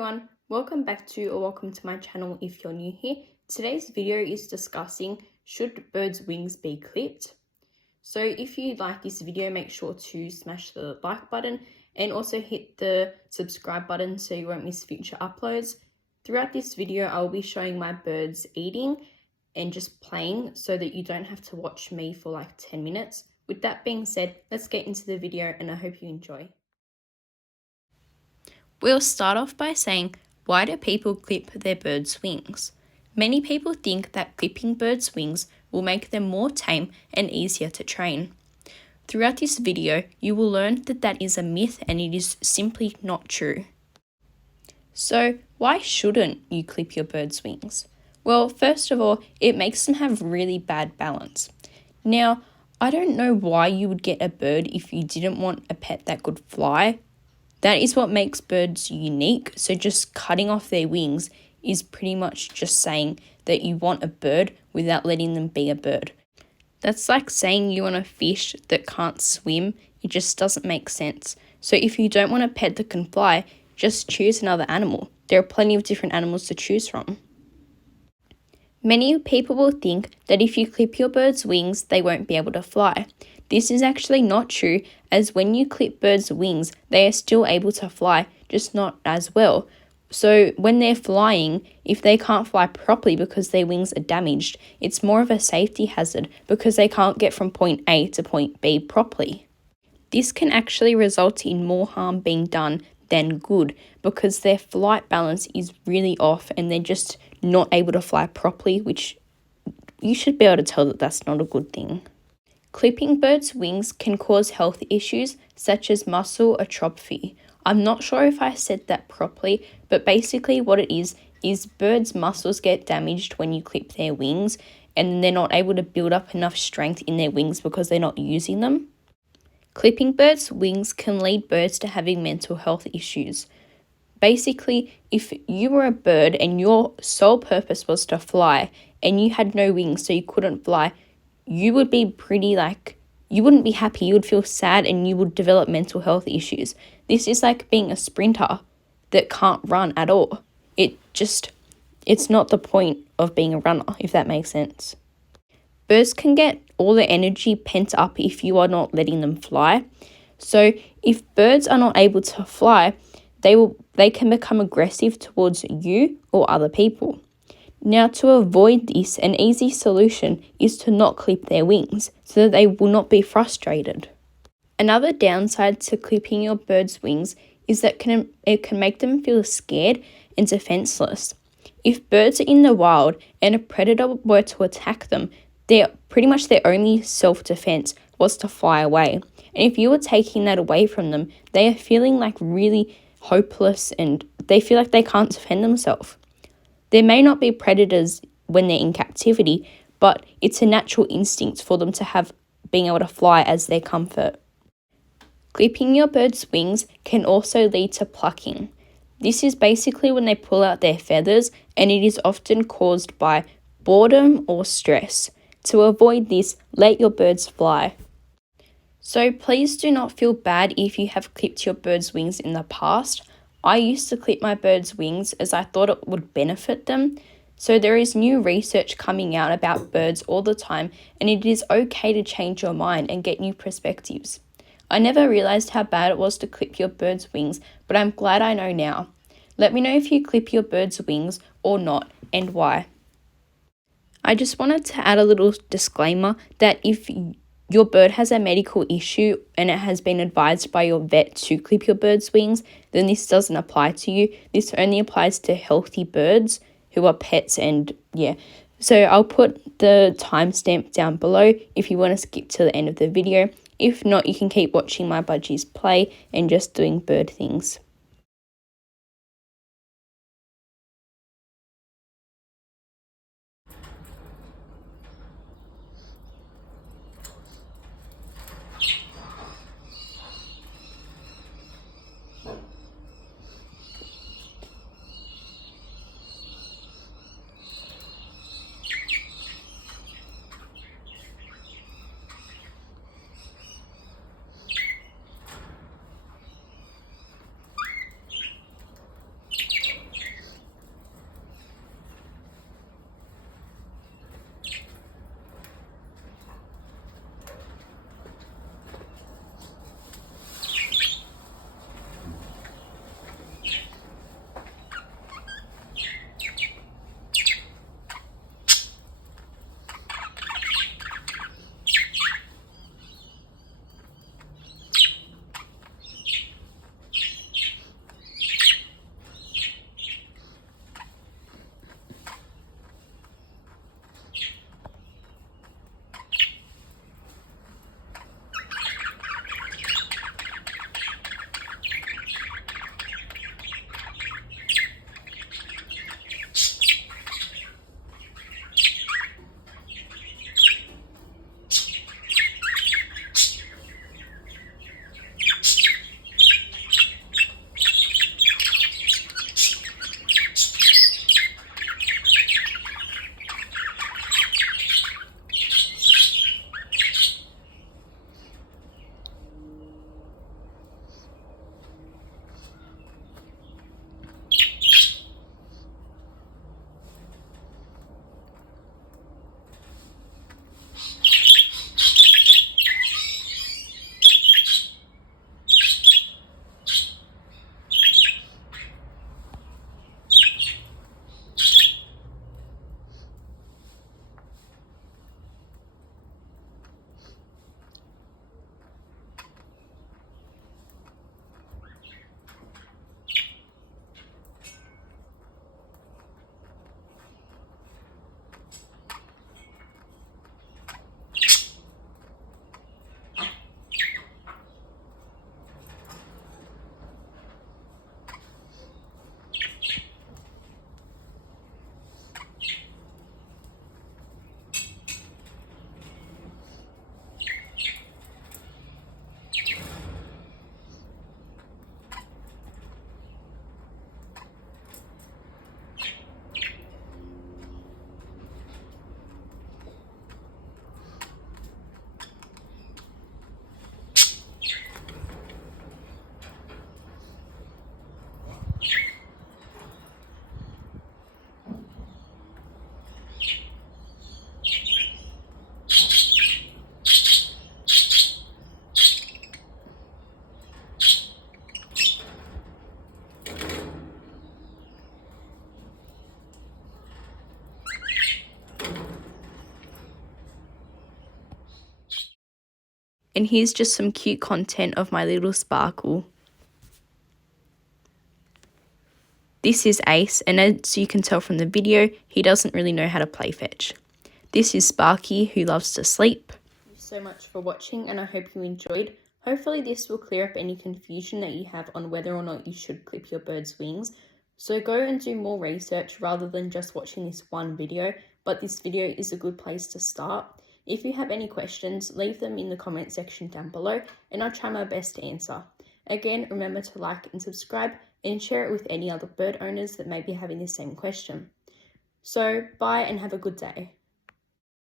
everyone, welcome back to or welcome to my channel if you're new here. Today's video is discussing should birds' wings be clipped. So if you like this video, make sure to smash the like button and also hit the subscribe button so you won't miss future uploads. Throughout this video, I will be showing my birds eating and just playing so that you don't have to watch me for like 10 minutes. With that being said, let's get into the video and I hope you enjoy. We'll start off by saying, why do people clip their birds' wings? Many people think that clipping birds' wings will make them more tame and easier to train. Throughout this video, you will learn that that is a myth and it is simply not true. So, why shouldn't you clip your birds' wings? Well, first of all, it makes them have really bad balance. Now, I don't know why you would get a bird if you didn't want a pet that could fly. That is what makes birds unique, so just cutting off their wings is pretty much just saying that you want a bird without letting them be a bird. That's like saying you want a fish that can't swim. It just doesn't make sense. So if you don't want a pet that can fly, just choose another animal. There are plenty of different animals to choose from. Many people will think that if you clip your bird's wings, they won't be able to fly. This is actually not true, as when you clip birds' wings, they are still able to fly, just not as well. So when they're flying, if they can't fly properly because their wings are damaged, it's more of a safety hazard because they can't get from point A to point B properly. This can actually result in more harm being done than good because their flight balance is really off and they're just not able to fly properly, which you should be able to tell that that's not a good thing. Clipping birds' wings can cause health issues such as muscle atrophy. I'm not sure if I said that properly, but basically what it is birds' muscles get damaged when you clip their wings and they're not able to build up enough strength in their wings because they're not using them. Clipping birds' wings can lead birds to having mental health issues. Basically, if you were a bird and your sole purpose was to fly and you had no wings so you couldn't fly, you would be you wouldn't be happy, you would feel sad and you would develop mental health issues. This is like being a sprinter that can't run at all. It's not the point of being a runner, if that makes sense. Birds can get all their energy pent up if you are not letting them fly. So if birds are not able to fly, they can become aggressive towards you or other people. Now, to avoid this, an easy solution is to not clip their wings so that they will not be frustrated. Another downside to clipping your bird's wings is that it can make them feel scared and defenseless. If birds are in the wild and a predator were to attack them, pretty much their only self-defense was to fly away. And if you were taking that away from them, they are feeling like really hopeless and they feel like they can't defend themselves. There may not be predators when they're in captivity, but it's a natural instinct for them to have being able to fly as their comfort. Clipping your bird's wings can also lead to plucking. This is basically when they pull out their feathers, and it is often caused by boredom or stress. To avoid this, let your birds fly. So please do not feel bad if you have clipped your bird's wings in the past. I used to clip my birds' wings as I thought it would benefit them. So there is new research coming out about birds all the time, and it is okay to change your mind and get new perspectives. I never realized how bad it was to clip your bird's wings, but I'm glad I know now. Let me know if you clip your bird's wings or not, and why. I just wanted to add a little disclaimer that if your bird has a medical issue and it has been advised by your vet to clip your bird's wings, then this doesn't apply to you. This only applies to healthy birds who are pets and yeah. So I'll put the timestamp down below if you want to skip to the end of the video. If not, you can keep watching my budgies play and just doing bird things. And here's just some cute content of my little Sparkle. This is Ace, and as you can tell from the video, he doesn't really know how to play fetch. This is Sparky, who loves to sleep. Thank you so much for watching, and I hope you enjoyed. Hopefully this will clear up any confusion that you have on whether or not you should clip your bird's wings. So go and do more research rather than just watching this one video, but this video is a good place to start. If you have any questions, leave them in the comment section down below, and I'll try my best to answer. Again, remember to like and subscribe, and share it with any other bird owners that may be having the same question. So, bye and have a good day.